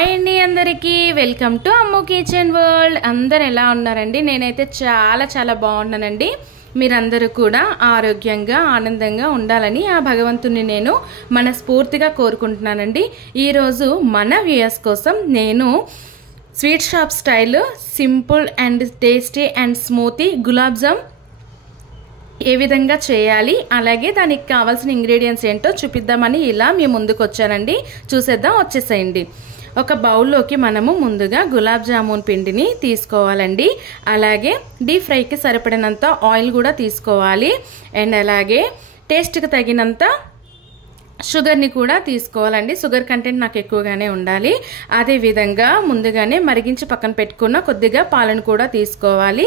Hi అండి అందరికీ welcome to Ammu kitchen world. అందరు ఎలా ఉన్నారండి? నేనైతే చాలా బాగున్నానండి. మీరందరూ కూడా ఆరోగ్యంగా ఆనందంగా ఉండాలని ఆ భగవంతుని నేను మనస్ఫూర్తిగా కోరుకుంటున్నానండి. ఈరోజు మన వ్యూయర్స్ కోసం నేను sweet shop style simple and tasty and smoothie gulab jam ఏ విధంగా చేయాలి, అలాగే దానికి కావాల్సిన ఇంగ్రీడియంట్స్ ఏంటో చూపిద్దామని ఇలా మీ ముందుకు వచ్చానండి. చూసేద్దాం, వచ్చేసేయండి. ఒక బౌల్లోకి మనము ముందుగా గులాబ్ జామున్ పిండిని తీసుకోవాలండి. అలాగే డీప్ ఫ్రైకి సరిపడినంత ఆయిల్ కూడా తీసుకోవాలి. అండ్ అలాగే టేస్ట్కి తగినంత షుగర్ని కూడా తీసుకోవాలండి. షుగర్ కంటెంట్ నాకు ఎక్కువగానే ఉండాలి. అదేవిధంగా ముందుగానే మరిగించి పక్కన పెట్టుకున్న కొద్దిగా పాలను కూడా తీసుకోవాలి.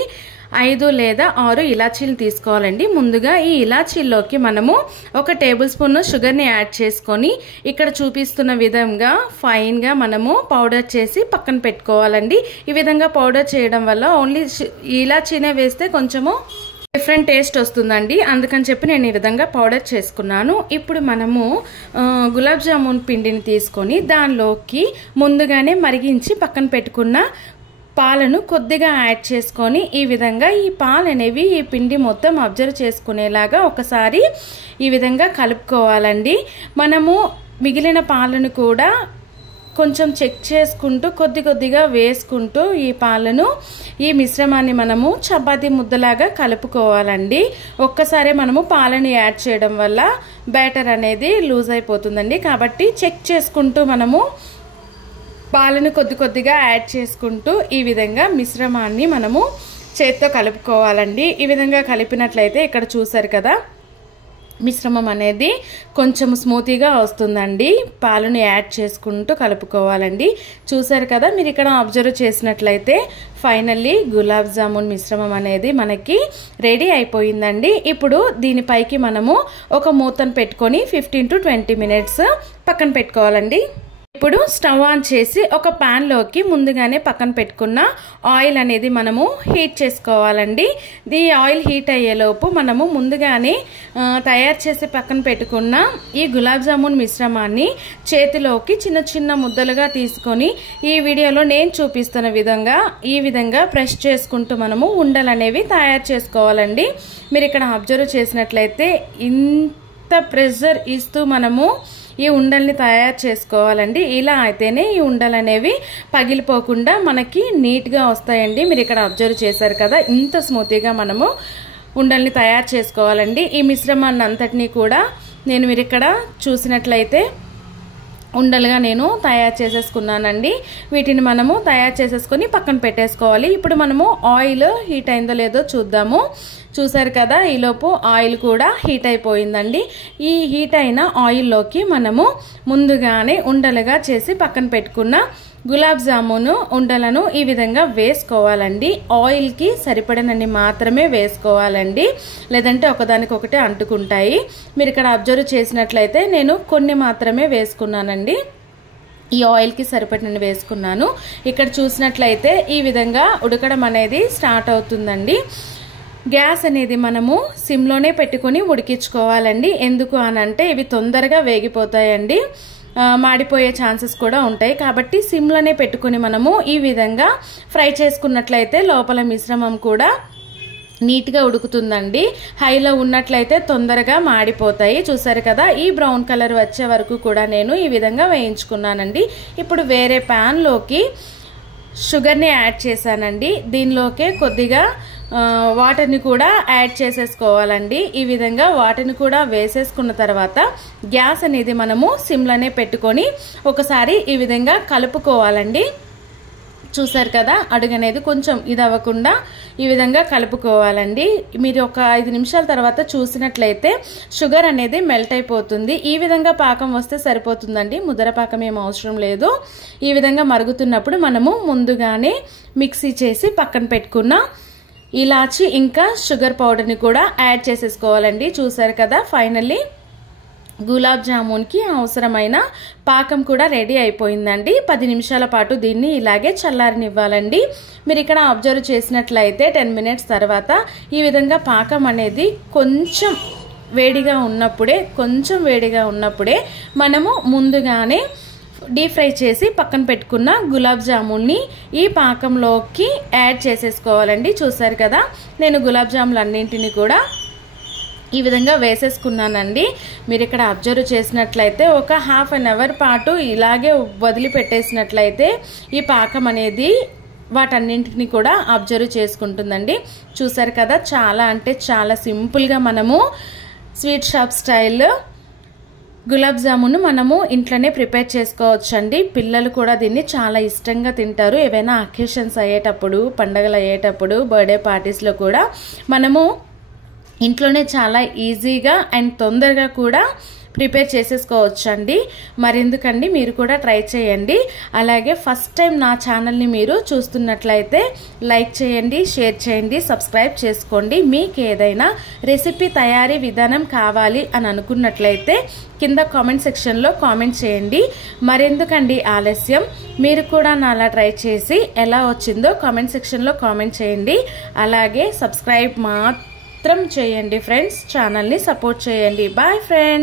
5 లేదా 6 ఇలాచీలు తీసుకోవాలండి. ముందుగా ఈ ఇలాచీల్లోకి మనము 1 టేబుల్ స్పూన్ షుగర్ని యాడ్ చేసుకొని ఇక్కడ చూపిస్తున్న విధంగా ఫైన్గా మనము పౌడర్ చేసి పక్కన పెట్టుకోవాలండి. ఈ విధంగా పౌడర్ చేయడం వల్ల ఓన్లీ ఇలాచీనే వేస్తే కొంచెము డిఫరెంట్ టేస్ట్ వస్తుందండి. అందుకని చెప్పి నేను ఈ విధంగా పౌడర్ చేసుకున్నాను. ఇప్పుడు మనము గులాబ్ జామున్ పిండిని తీసుకొని దానిలోకి ముందుగానే మరిగించి పక్కన పెట్టుకున్న పాలను కొద్దిగా యాడ్ చేసుకొని ఈ విధంగా ఈ పాలు అనేవి ఈ పిండి మొత్తం అబ్జర్వ్ చేసుకునేలాగా ఒకసారి ఈ విధంగా కలుపుకోవాలండి. మనము మిగిలిన పాలను కూడా కొంచెం చెక్ చేసుకుంటూ కొద్దిగా వేసుకుంటూ ఈ పాలను ఈ మిశ్రమాన్ని మనము చపాతీ ముద్దలాగా కలుపుకోవాలండి. ఒక్కసారి మనము పాలను యాడ్ చేయడం వల్ల బ్యాటర్ అనేది లూజ్ అయిపోతుందండి. కాబట్టి చెక్ చేసుకుంటూ మనము పాలను కొద్దిగా యాడ్ చేసుకుంటూ ఈ విధంగా మిశ్రమాన్ని మనము చేత్తో కలుపుకోవాలండి. ఈ విధంగా కలిపినట్లయితే ఇక్కడ చూసారు కదా, మిశ్రమం అనేది కొంచెం స్మూతీగా వస్తుందండి. పాలను యాడ్ చేసుకుంటూ కలుపుకోవాలండి. చూసారు కదా, మీరు ఇక్కడ అబ్జర్వ్ చేసినట్లయితే ఫైనల్లీ గులాబ్ జామున్ మిశ్రమం అనేది మనకి రెడీ అయిపోయిందండి. ఇప్పుడు దీనిపైకి మనము ఒక మూతను పెట్టుకొని 15 to 20 minutes పక్కన పెట్టుకోవాలండి. ఇప్పుడు స్టవ్ ఆన్ చేసి ఒక పాన్ లోకి ముందుగానే పక్కన పెట్టుకున్న ఆయిల్ అనేది మనము హీట్ చేసుకోవాలండి. ఈ ఆయిల్ హీట్ అయ్యేలోపు మనము ముందుగానే తయారు చేసి పక్కన పెట్టుకున్న ఈ గులాబ్ జామున్ మిశ్రమాన్ని చేతిలోకి చిన్న ముద్దలుగా తీసుకొని ఈ వీడియోలో నేను చూపిస్తున్న విధంగా ఈ విధంగా ప్రెస్ చేసుకుంటూ మనము ఉండలు అనేవి తయారు చేసుకోవాలండి. మీరు ఇక్కడ అబ్జర్వ్ చేసినట్లయితే ఇంత ప్రెషర్ ఇస్తూ మనము ఈ ఉండల్ని తయారు చేసుకోవాలండి. ఇలా అయితేనే ఈ ఉండలు అనేవి పగిలిపోకుండా మనకి నీట్గా వస్తాయండి. మీరు ఇక్కడ అబ్జర్వ్ చేశారు కదా, ఇంత స్మూతీగా మనము ఉండల్ని తయారు చేసుకోవాలండి. ఈ మిశ్రమాన్ని అంతటినీ కూడా మీరు ఇక్కడ చూసినట్లయితే ఉండలుగా నేను తయారు చేసేసుకున్నానండి. వీటిని మనము తయారు చేసేసుకొని పక్కన పెట్టేసుకోవాలి. ఇప్పుడు మనము ఆయిల్ హీట్ అయిందో లేదో చూద్దాము. చూసారు కదా, ఈలోపు ఆయిల్ కూడా హీట్ అయిపోయిందండి. ఈ హీట్ అయిన ఆయిల్లోకి మనము ముందుగానే ఉండలుగా చేసి పక్కన పెట్టుకున్న గులాబ్ జామును ఉండలను ఈ విధంగా వేసుకోవాలండి. ఆయిల్కి సరిపడనన్ని మాత్రమే వేసుకోవాలండి, లేదంటే ఒకదానికొకటి అంటుకుంటాయి. మీరు ఇక్కడ అబ్జర్వ్ చేసినట్లయితే నేను కొన్ని మాత్రమే వేసుకున్నానండి. ఈ ఆయిల్కి సరిపడినన్ని వేసుకున్నాను. ఇక్కడ చూసినట్లయితే ఈ విధంగా ఉడకడం అనేది స్టార్ట్ అవుతుందండి. గ్యాస్ అనేది మనము సిమ్లోనే పెట్టుకొని ఉడికించుకోవాలండి. ఎందుకు అనంటే ఇవి తొందరగా వేగిపోతాయండి, మాడిపోయే ఛాన్సెస్ కూడా ఉంటాయి. కాబట్టి సిమ్లోనే పెట్టుకొని మనము ఈ విధంగా ఫ్రై చేసుకున్నట్లయితే లోపల మిశ్రమం కూడా నీట్గా ఉడుకుతుందండి. హైలో ఉన్నట్లయితే తొందరగా మాడిపోతాయి. చూసారు కదా, ఈ బ్రౌన్ కలర్ వచ్చే వరకు కూడా నేను ఈ విధంగా వేయించుకున్నానండి. ఇప్పుడు వేరే ప్యాన్లోకి షుగర్ని యాడ్ చేశానండి. దీనిలోకే కొద్దిగా వాటర్ని కూడా యాడ్ చేసేసుకోవాలండి. ఈ విధంగా వాటర్ని కూడా వేసేసుకున్న తర్వాత గ్యాస్ అనేది మనము సిమ్లోనే పెట్టుకొని ఒకసారి ఈ విధంగా కలుపుకోవాలండి. చూసారు కదా, అడుగు అనేది కొంచెం ఇది అవ్వకుండా ఈ విధంగా కలుపుకోవాలండి. మీరు ఒక 5 నిమిషాల తర్వాత చూసినట్లయితే షుగర్ అనేది మెల్ట్ అయిపోతుంది. ఈ విధంగా పాకం వస్తే సరిపోతుందండి, ముద్దర పాకం ఏం అవసరం లేదు. ఈ విధంగా మరుగుతున్నప్పుడు మనము ముందుగానే మిక్సీ చేసి పక్కన పెట్టుకున్న ఇలాచి ఇంకా షుగర్ పౌడర్ని కూడా యాడ్ చేసేసుకోవాలండి. చూసారు కదా, ఫైనల్లీ గులాబ్ జామున్కి అవసరమైన పాకం కూడా రెడీ అయిపోయిందండి. 10 నిమిషాల పాటు దీన్ని ఇలాగే చల్లారనివ్వాలండి. మీరు ఇక్కడ అబ్జర్వ్ చేసినట్లయితే 10 minutes తర్వాత ఈ విధంగా పాకం అనేది కొంచెం వేడిగా ఉన్నప్పుడే మనము ముందుగానే డీప్ ఫ్రై చేసి పక్కన పెట్టుకున్న గులాబ్ జామున్ని ఈ పాకంలోకి యాడ్ చేసేసుకోవాలండి. చూసారు కదా, నేను గులాబ్ జాములు అన్నింటినీ కూడా ఈ విధంగా వేసేసుకున్నానండి. మీరు ఇక్కడ అబ్జర్వ్ చేసినట్లయితే ఒక హాఫ్ అన్ అవర్ పాటు ఇలాగే వదిలిపెట్టేసినట్లయితే ఈ పాకం అనేది వాటన్నింటినీ కూడా అబ్జర్వ్ చేసుకుంటుందండి. చూసారు కదా, చాలా అంటే చాలా సింపుల్గా మనము sweet shop style gulab jamun మనము ఇంట్లోనే ప్రిపేర్ చేసుకోవచ్చండి. పిల్లలు కూడా దీన్ని చాలా ఇష్టంగా తింటారు. ఏవైనా అకేషన్స్ అయ్యేటప్పుడు, పండగలు అయ్యేటప్పుడు, బర్త్డే పార్టీస్లో కూడా మనము ఇంట్లోనే చాలా ఈజీగా అండ్ తొందరగా కూడా ప్రిపేర్ చేసేసుకోవచ్చండి. మరెందుకండి, మీరు కూడా ట్రై చేయండి. అలాగే ఫస్ట్ టైం నా ఛానల్ని మీరు చూస్తున్నట్లయితే లైక్ చేయండి, షేర్ చేయండి, సబ్స్క్రైబ్ చేసుకోండి. మీకు ఏదైనా రెసిపీ తయారీ విధానం కావాలి అని అనుకున్నట్లయితే కింద కామెంట్ సెక్షన్లో కామెంట్ చేయండి. మరెందుకండి ఆలస్యం, మీరు కూడా నాలా ట్రై చేసి ఎలా వచ్చిందో కామెంట్ సెక్షన్లో కామెంట్ చేయండి. అలాగే సబ్స్క్రైబ్ మాత్రం చేయండి ఫ్రెండ్స్, ఛానల్ని సపోర్ట్ చేయండి. Bye friends.